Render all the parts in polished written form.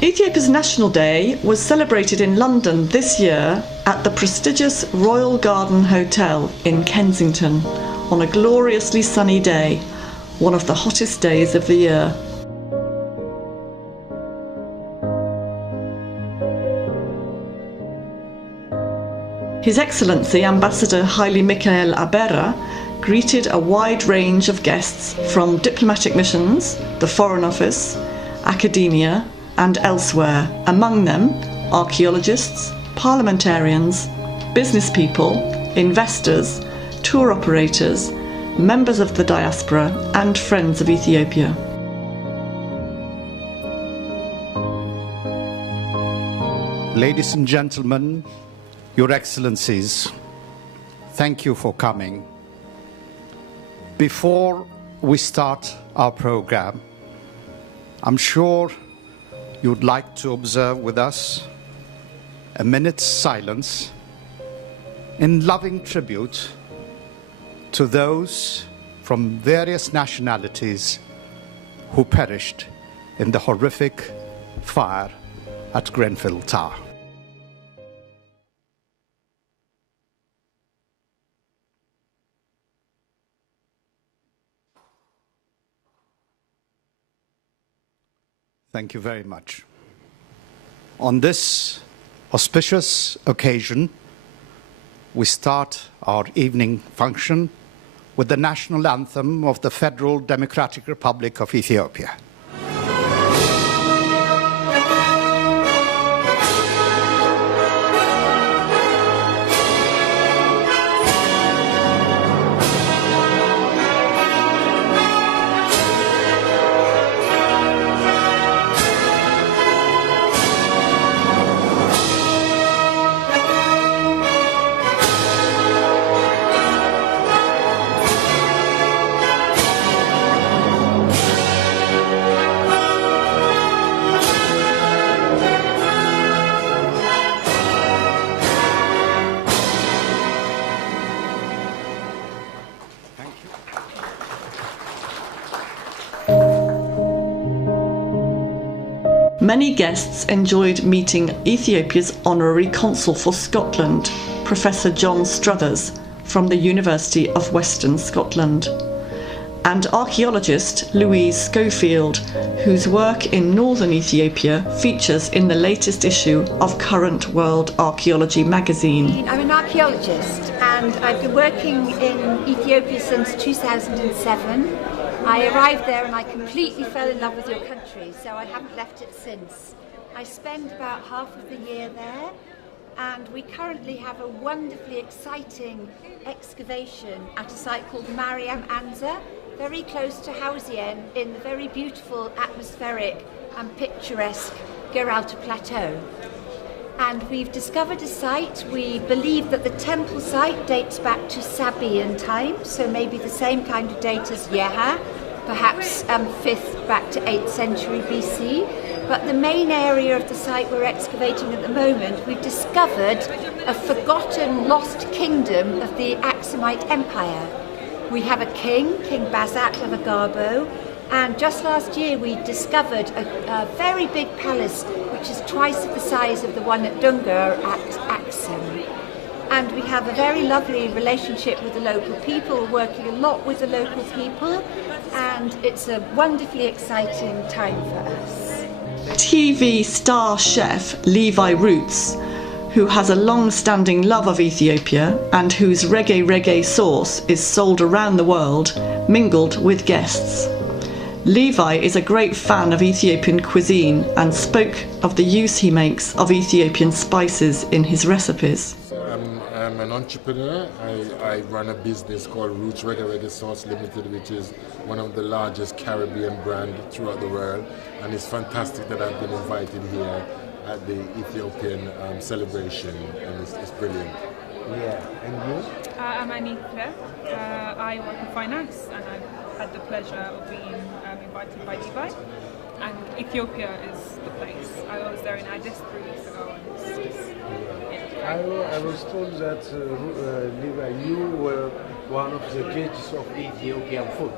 Ethiopia's National Day was celebrated in London this year at the prestigious Royal Garden Hotel in Kensington on a gloriously sunny day, one of the hottest days of the year. His Excellency Ambassador Haile Michael Abera greeted a wide range of guests from diplomatic missions, the Foreign Office, academia and elsewhere, among them archaeologists, parliamentarians, business people, investors, tour operators, members of the diaspora and friends of Ethiopia. Ladies and gentlemen, Your Excellencies, thank you for coming. Before we start our program, I'm sure you'd like to observe with us a minute's silence in loving tribute to those from various nationalities who perished in the horrific fire at Grenfell Tower. Thank you very much. On this auspicious occasion, we start our evening function with the national anthem of the Federal Democratic Republic of Ethiopia. Many guests enjoyed meeting Ethiopia's Honorary Consul for Scotland, Professor John Struthers, from the University of Western Scotland, and archaeologist Louise Schofield, whose work in northern Ethiopia features in the latest issue of Current World Archaeology magazine. I'm an archaeologist and I've been working in Ethiopia since 2007. I arrived there and I completely fell in love with your country, so I haven't left it since. I spend about half of the year there, and we currently have a wonderfully exciting excavation at a site called Mariam Anza, very close to Hausien, in the very beautiful, atmospheric and picturesque Geralta Plateau. And we've discovered a site. We believe that the temple site dates back to Sabaean times, so maybe the same kind of date as Yeha, perhaps 5th back to 8th century BC. But the main area of the site we're excavating at the moment, we've discovered a forgotten, lost kingdom of the Aksumite Empire. We have a king, King Bazat of Agabo, and just last year we discovered a very big palace which is twice the size of the one at Dungar at Aksum. And we have a very lovely relationship with the local people, we're working a lot with the local people, and it's a wonderfully exciting time for us. TV star chef Levi Roots, who has a long-standing love of Ethiopia and whose reggae sauce is sold around the world, mingled with guests. Levi is a great fan of Ethiopian cuisine and spoke of the use he makes of Ethiopian spices in his recipes. I'm an entrepreneur. I run a business called Roots Reggae Sauce Limited, which is one of the largest Caribbean brand throughout the world, and it's fantastic that I've been invited here at the Ethiopian celebration, and it's brilliant. Yeah, and you? I'm Anita. I work in finance, and I've had the pleasure of being invited by Levi. And Ethiopia is the place. I was there in Addis 3 weeks ago, and it's just, I was told that Levi, you were one of the judges of Ethiopian food.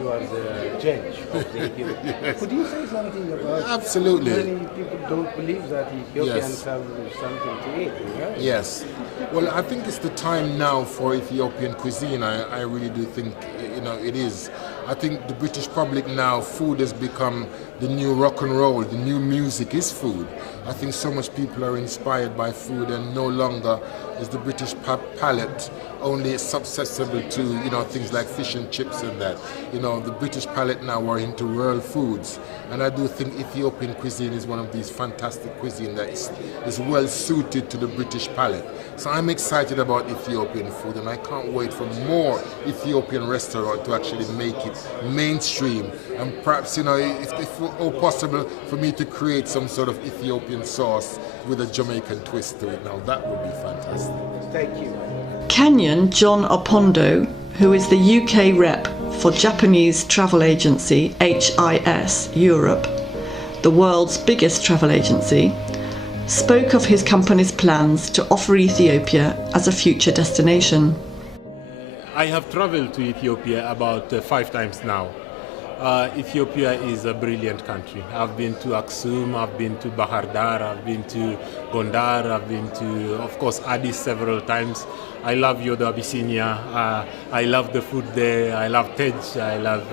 you are the judge of the Ethiopian. Yes. Could you say something about? Absolutely. Many people don't believe that Ethiopians Yes. have something to eat. Yeah? Yes. Well, I think it's the time now for Ethiopian cuisine. I really do think, it is. I think the British public now, food has become the new rock and roll. The new music is food. I think so much people are inspired by food, and no longer is the British palate only susceptible to, things like fish and chips and that. The British palate now are into world foods. And I do think Ethiopian cuisine is one of these fantastic cuisine that is well suited to the British palate. So I'm excited about Ethiopian food, and I can't wait for more Ethiopian restaurants to actually make it mainstream. And perhaps, if possible, for me to create some sort of Ethiopian sauce with a Jamaican twist to it. Now that would be fantastic. Thank you. Kenyan John Opondo, who is the UK rep for Japanese travel agency HIS Europe, the world's biggest travel agency, spoke of his company's plans to offer Ethiopia as a future destination. I have traveled to Ethiopia about 5 times now. Ethiopia is a brilliant country. I've been to Aksum, I've been to Bahar Dar, I've been to Gondar, I've been to, of course, Addis several times. I love Yodo Abyssinia. I love the food there. I love Tej, I love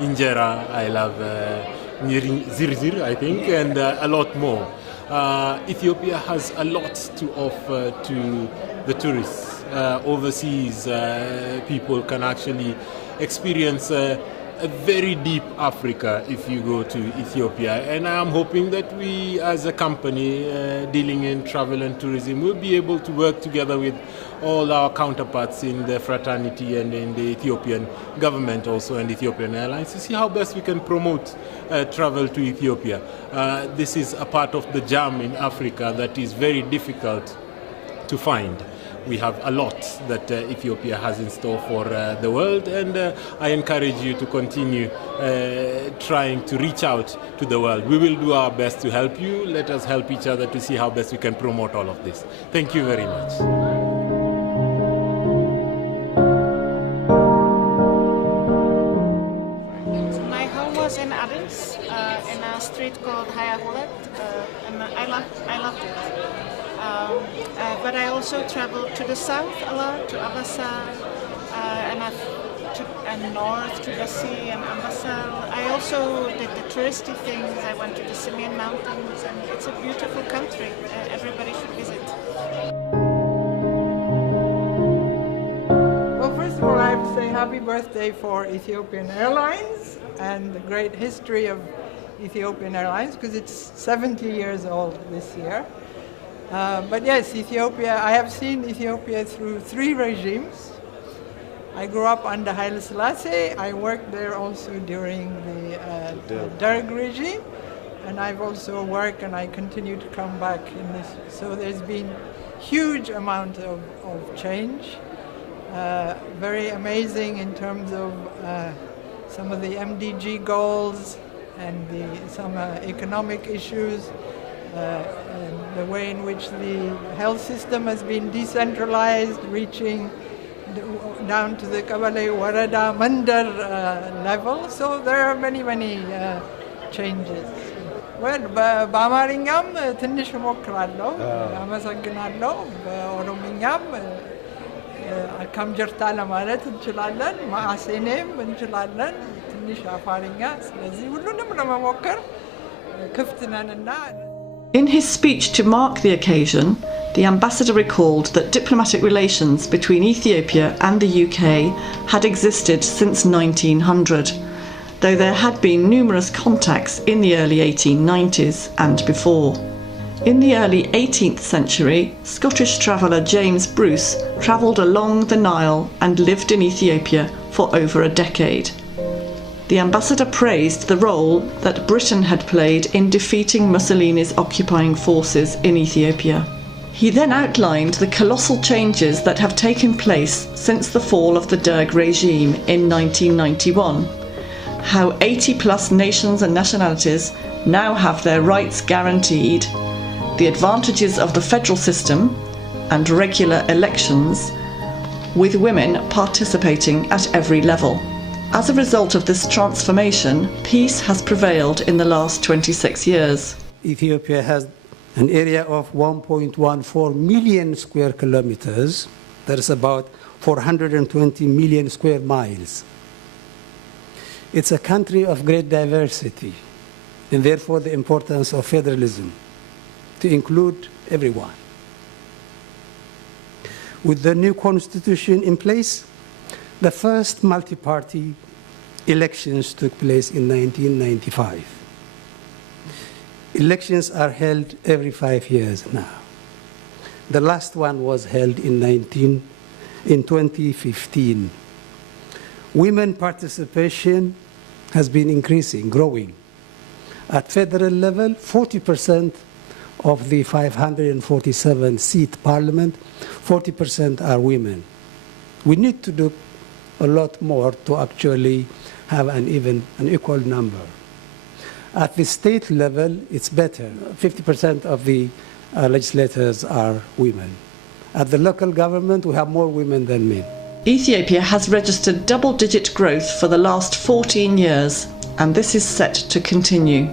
Injera, I love Zirzir, I think, and a lot more. Ethiopia has a lot to offer to the tourists. Overseas, people can actually experience a very deep Africa if you go to Ethiopia, and I'm hoping that we as a company dealing in travel and tourism will be able to work together with all our counterparts in the fraternity and in the Ethiopian government also, and Ethiopian Airlines, to see how best we can promote travel to Ethiopia. This is a part of the jam in Africa that is very difficult to find. We have a lot that Ethiopia has in store for the world, and I encourage you to continue trying to reach out to the world. We will do our best to help you. Let us help each other to see how best we can promote all of this. Thank you very much. My home was in Addis, in a street called Hayahulet, and I loved it. But I also traveled to the south a lot, to Abasa, and north to Bassi and Ambasal. I also did the touristy things. I went to the Simien Mountains, and it's a beautiful country. Everybody should visit. Well, first of all, I have to say happy birthday for Ethiopian Airlines and the great history of Ethiopian Airlines, because it's 70 years old this year. But yes, Ethiopia, I have seen Ethiopia through 3 regimes. I grew up under Haile Selassie. I worked there also during the Derg regime. And I've also worked, and I continue to come back in this. So there's been huge amount of change. Very amazing in terms of some of the MDG goals and some economic issues. And the way in which the health system has been decentralized, reaching down to the Kabale, Warada, Mandar level. So there are many changes. Well, በአማርኛም ትንሽ እሞክራለሁ። አመሰግናለሁ። በኦሮምኛም አካም ጀርታ ለማለት እንችላለን። ማአሴኔም እንችላለን። ትንሽ አፋርኛ። ስለዚህ ሁሉንም ለመሞከር ክፍት ነንና In his speech to mark the occasion, the ambassador recalled that diplomatic relations between Ethiopia and the UK had existed since 1900, though there had been numerous contacts in the early 1890s and before. In the early 18th century, Scottish traveller James Bruce travelled along the Nile and lived in Ethiopia for over a decade. The ambassador praised the role that Britain had played in defeating Mussolini's occupying forces in Ethiopia. He then outlined the colossal changes that have taken place since the fall of the Derg regime in 1991, how 80+ nations and nationalities now have their rights guaranteed, the advantages of the federal system and regular elections, with women participating at every level. As a result of this transformation, peace has prevailed in the last 26 years. Ethiopia has an area of 1.14 million square kilometers. That is about 420 million square miles. It's a country of great diversity, and therefore the importance of federalism to include everyone. With the new constitution in place, the first multi-party elections took place in 1995. Elections are held every 5 years now. The last one was held in 2015. Women participation has been increasing, growing. At federal level, 40% of the 547-seat parliament, 40% are women. We need to do a lot more to actually have an equal number. At the state level, it's better. 50% of the legislators are women. At the local government, we have more women than men. Ethiopia has registered double-digit growth for the last 14 years, and this is set to continue.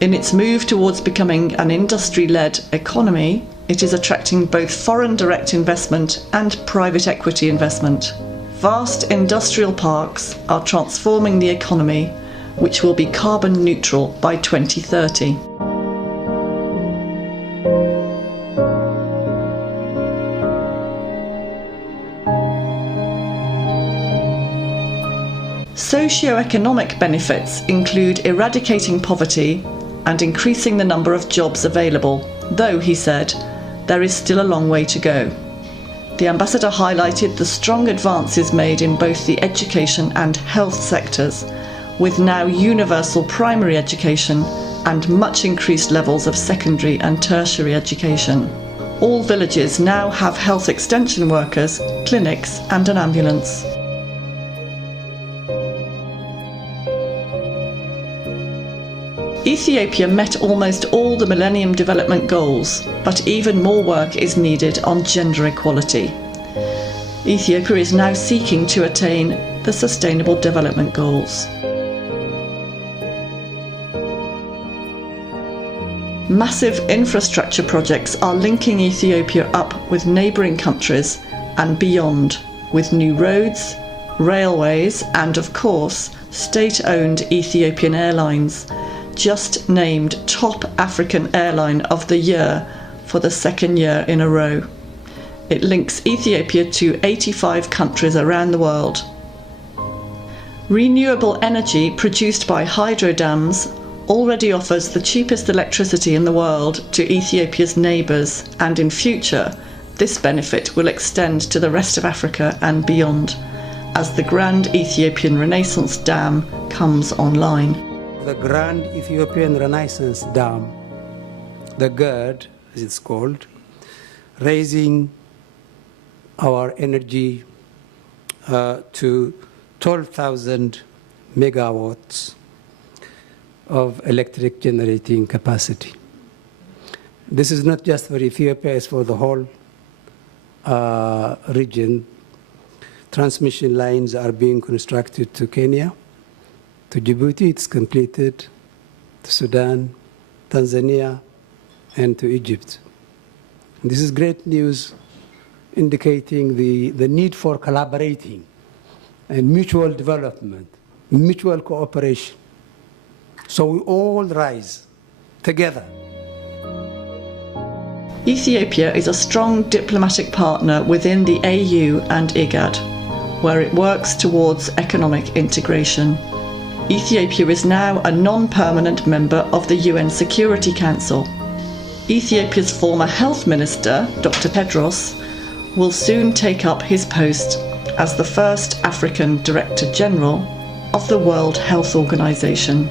In its move towards becoming an industry-led economy, it is attracting both foreign direct investment and private equity investment. Vast industrial parks are transforming the economy, which will be carbon neutral by 2030. Socio-economic benefits include eradicating poverty and increasing the number of jobs available, though, he said, there is still a long way to go. The ambassador highlighted the strong advances made in both the education and health sectors, with now universal primary education and much increased levels of secondary and tertiary education. All villages now have health extension workers, clinics and an ambulance. Ethiopia met almost all the Millennium Development Goals, but even more work is needed on gender equality. Ethiopia is now seeking to attain the Sustainable Development Goals. Massive infrastructure projects are linking Ethiopia up with neighbouring countries and beyond, with new roads, railways and, of course, state-owned Ethiopian Airlines, just named Top African Airline of the Year for the second year in a row. It links Ethiopia to 85 countries around the world. Renewable energy produced by hydro dams already offers the cheapest electricity in the world to Ethiopia's neighbours, and in future this benefit will extend to the rest of Africa and beyond as the Grand Ethiopian Renaissance Dam comes online. The Grand Ethiopian Renaissance Dam, the GERD as it's called, raising our energy to 12,000 megawatts of electric generating capacity. This is not just for Ethiopia, it's for the whole region. Transmission lines are being constructed to Kenya, to Djibouti, it's completed, to Sudan, Tanzania, and to Egypt. And this is great news, indicating the need for collaborating and mutual development, mutual cooperation. So we all rise together. Ethiopia is a strong diplomatic partner within the AU and IGAD, where it works towards economic integration. Ethiopia is now a non-permanent member of the UN Security Council. Ethiopia's former health minister, Dr. Tedros, will soon take up his post as the first African Director General of the World Health Organization.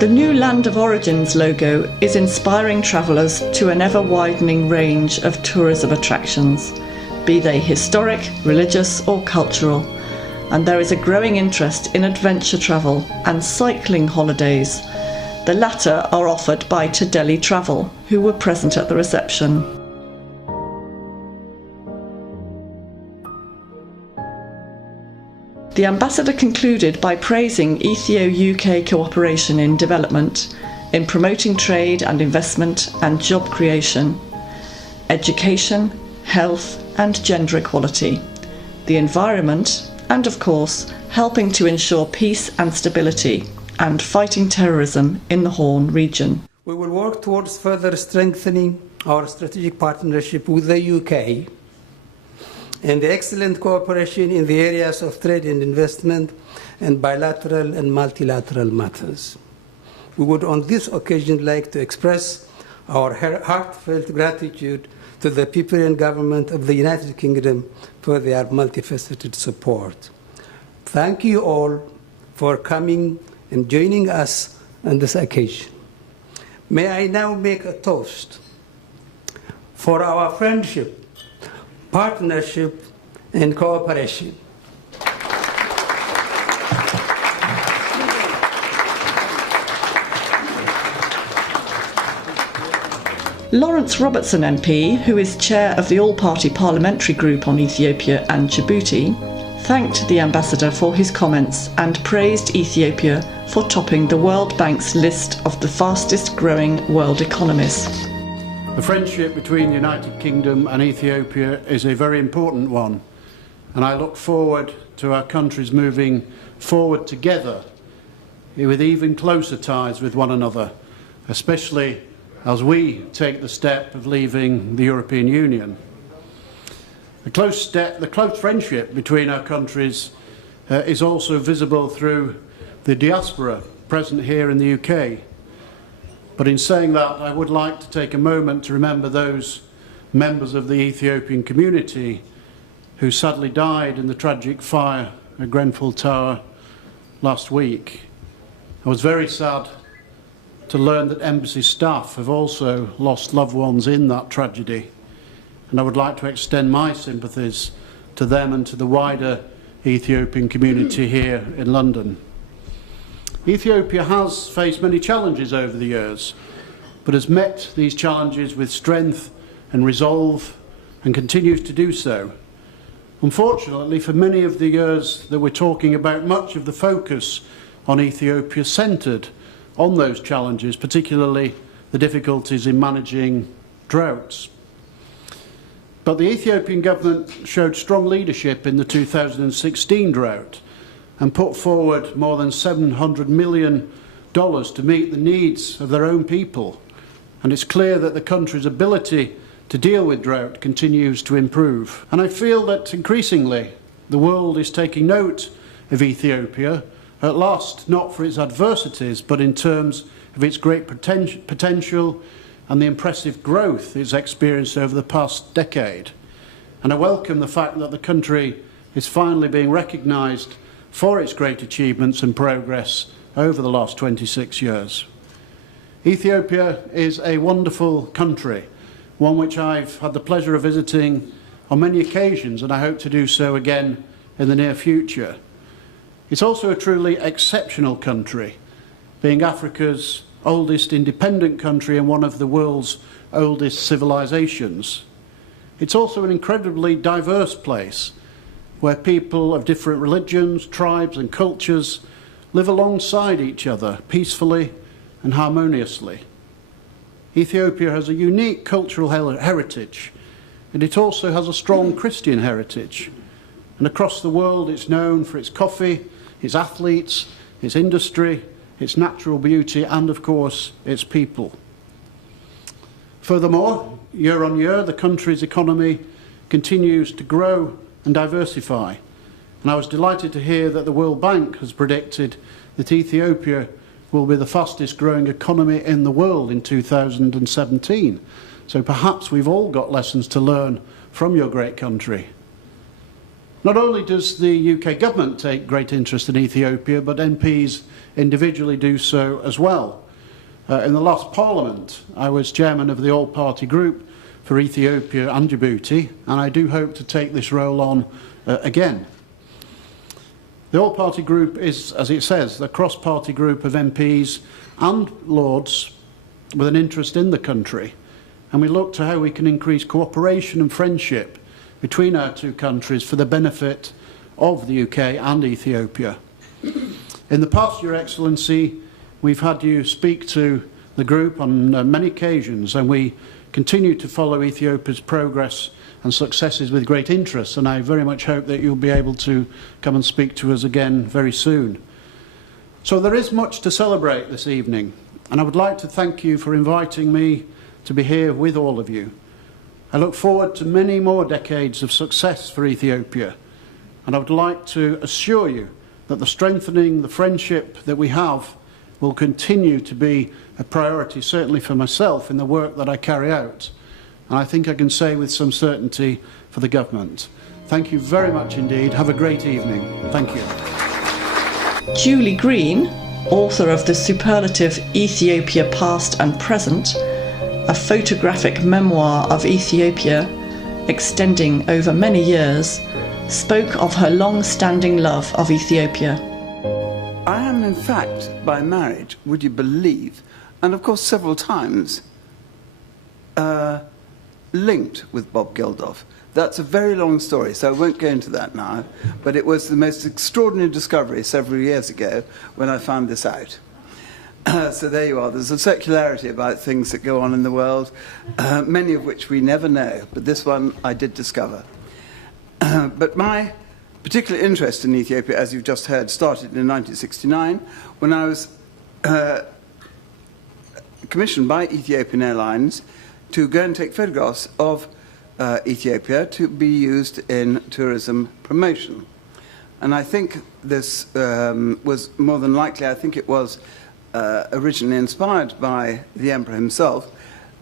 The new Land of Origins logo is inspiring travellers to an ever-widening range of tourism attractions, be they historic, religious or cultural, and there is a growing interest in adventure travel and cycling holidays The latter are offered by To Delhi Travel, who were present at the reception. The ambassador concluded by praising Ethio-UK cooperation in development, in promoting trade and investment and job creation, education, health and gender equality, the environment, and of course, helping to ensure peace and stability and fighting terrorism in the Horn region. We will work towards further strengthening our strategic partnership with the UK and the excellent cooperation in the areas of trade and investment and bilateral and multilateral matters. We would on this occasion like to express our heartfelt gratitude to the people and government of the United Kingdom for their multifaceted support. Thank you all for coming and joining us on this occasion. May I now make a toast for our friendship, partnership, and cooperation. Lawrence Robertson MP, who is chair of the all-party parliamentary group on Ethiopia and Djibouti, thanked the ambassador for his comments and praised Ethiopia for topping the World Bank's list of the fastest growing world economies. The friendship between the United Kingdom and Ethiopia is a very important one, and I look forward to our countries moving forward together with even closer ties with one another, especially as we take the step of leaving the European Union. The close friendship between our countries is also visible through the diaspora present here in the UK. But in saying that, I would like to take a moment to remember those members of the Ethiopian community who sadly died in the tragic fire at Grenfell Tower last week. I was very sad to learn that embassy staff have also lost loved ones in that tragedy, and I would like to extend my sympathies to them and to the wider Ethiopian community here in London. Ethiopia has faced many challenges over the years, but has met these challenges with strength and resolve and continues to do so. Unfortunately, for many of the years that we're talking about, much of the focus on Ethiopia centred on those challenges, particularly the difficulties in managing droughts. But the Ethiopian government showed strong leadership in the 2016 drought and put forward more than $700 million to meet the needs of their own people. And it's clear that the country's ability to deal with drought continues to improve. And I feel that increasingly the world is taking note of Ethiopia, at last not for its adversities, but in terms of its great potential and the impressive growth it's experienced over the past decade. And I welcome the fact that the country is finally being recognised for its great achievements and progress over the last 26 years. Ethiopia is a wonderful country, one which I've had the pleasure of visiting on many occasions, and I hope to do so again in the near future. It's also a truly exceptional country, being Africa's oldest independent country and one of the world's oldest civilizations. It's also an incredibly diverse place where people of different religions, tribes and cultures live alongside each other peacefully and harmoniously. Ethiopia has a unique cultural heritage, and it also has a strong Christian heritage. And across the world it's known for its coffee, its athletes, its industry, its natural beauty, and of course its people. Furthermore, year on year the country's economy continues to grow and diversify, and I was delighted to hear that the World Bank has predicted that Ethiopia will be the fastest growing economy in the world in 2017. So perhaps we've all got lessons to learn from your great country. Not only does the UK government take great interest in Ethiopia, but MPs individually do so as well. In the last Parliament, I was chairman of the all-party group for Ethiopia and Djibouti, and I do hope to take this role on again. The all-party group is, as it says, a cross-party group of MPs and Lords with an interest in the country, and we look to how we can increase cooperation and friendship between our two countries for the benefit of the UK and Ethiopia. In the past, Your Excellency, we've had you speak to the group on many occasions, and we continue to follow Ethiopia's progress and successes with great interest, and I very much hope that you'll be able to come and speak to us again very soon. So there is much to celebrate this evening, and I would like to thank you for inviting me to be here with all of you. I look forward to many more decades of success for Ethiopia, and I would like to assure you that the strengthening the friendship that we have will continue to be a priority, certainly for myself, in the work that I carry out. And I think I can say with some certainty for the government. Thank you very much indeed. Have a great evening. Thank you. Julie Green, author of the superlative Ethiopia Past and Present, a photographic memoir of Ethiopia extending over many years, spoke of her long-standing love of Ethiopia. I am, in fact, by marriage, would you believe, and of course several times, linked with Bob Geldof. That's a very long story, so I won't go into that now, but it was the most extraordinary discovery several years ago when I found this out. So there you are. There's a circularity about things that go on in the world, many of which we never know, but this one I did discover. But my particular interest in Ethiopia, as you've just heard, started in 1969 when I was commissioned by Ethiopian Airlines to go and take photographs of Ethiopia to be used in tourism promotion. And I think this was more than likely, I think it was originally inspired by the Emperor himself,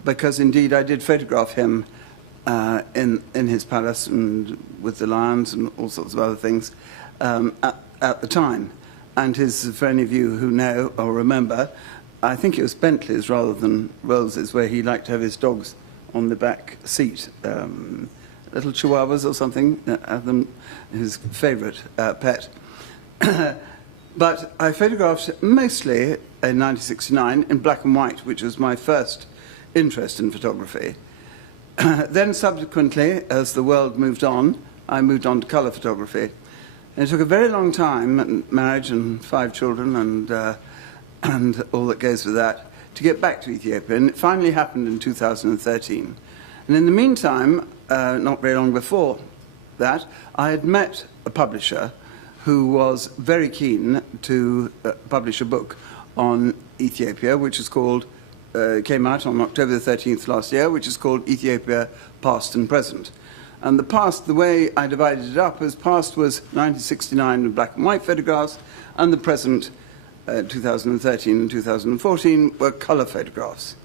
because indeed I did photograph him in his palace and with the lions and all sorts of other things at the time. And for any of you who know or remember, I think it was Bentleys rather than Rolls's where he liked to have his dogs on the back seat, little chihuahuas or something, his favourite pet. But I photographed mostly in 1969 in black and white, which was my first interest in photography. Then subsequently, as the world moved on, I moved on to colour photography. And it took a very long time, and marriage and 5 children and all that goes with that, to get back to Ethiopia. And it finally happened in 2013. And in the meantime, not very long before that, I had met a publisher who was very keen to publish a book on Ethiopia, which is called, came out on October the 13th last year, which is called Ethiopia Past and Present. And the past, the way I divided it up, was past was 1969 with black and white photographs, and the present, 2013 and 2014, were colour photographs.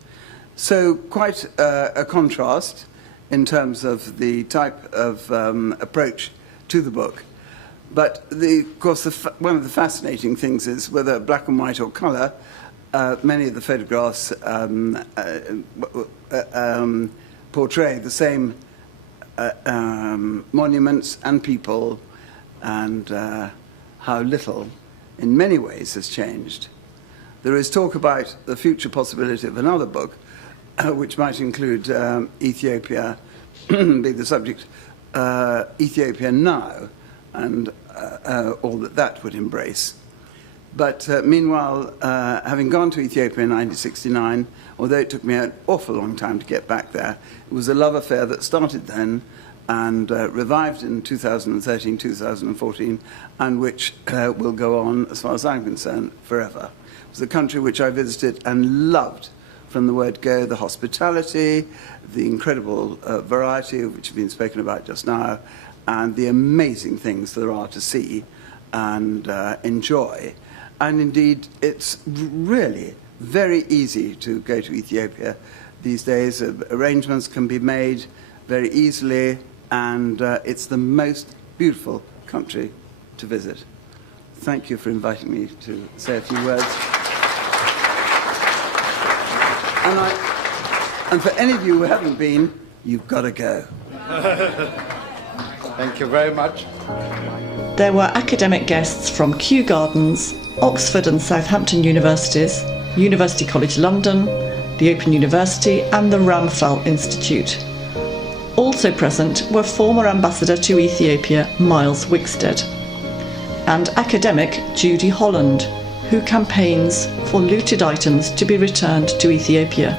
So quite a contrast in terms of the type of approach to the book. But of course, one of the fascinating things is whether black and white or colour, many of the photographs portray the same monuments and people, and how little, in many ways, has changed. There is talk about the future possibility of another book, which might include Ethiopia, be the subject, Ethiopia Now, and all that that would embrace. But meanwhile, having gone to Ethiopia in 1969, although it took me an awful long time to get back there, it was a love affair that started then and revived in 2013, 2014, and which will go on, as far as I'm concerned, forever. It was a country which I visited and loved from the word go, the hospitality, the incredible variety of which has been spoken about just now, and the amazing things there are to see and enjoy. And indeed, it's really very easy to go to Ethiopia these days. Arrangements can be made very easily, and it's the most beautiful country to visit. Thank you for inviting me to say a few words. And for any of you who haven't been, you've got to go. Thank you very much. There were academic guests from Kew Gardens, Oxford and Southampton universities, University College London, the Open University and the Ramphal Institute. Also present were former Ambassador to Ethiopia Miles Wickstead and academic Judy Holland, who campaigns for looted items to be returned to Ethiopia.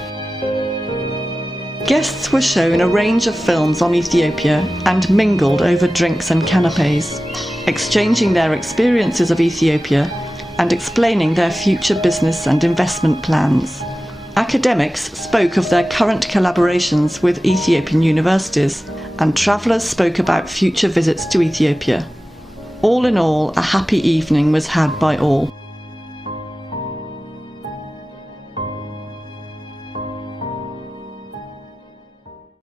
Guests were shown a range of films on Ethiopia and mingled over drinks and canapes, exchanging their experiences of Ethiopia and explaining their future business and investment plans. Academics spoke of their current collaborations with Ethiopian universities, and travellers spoke about future visits to Ethiopia. All in all, a happy evening was had by all.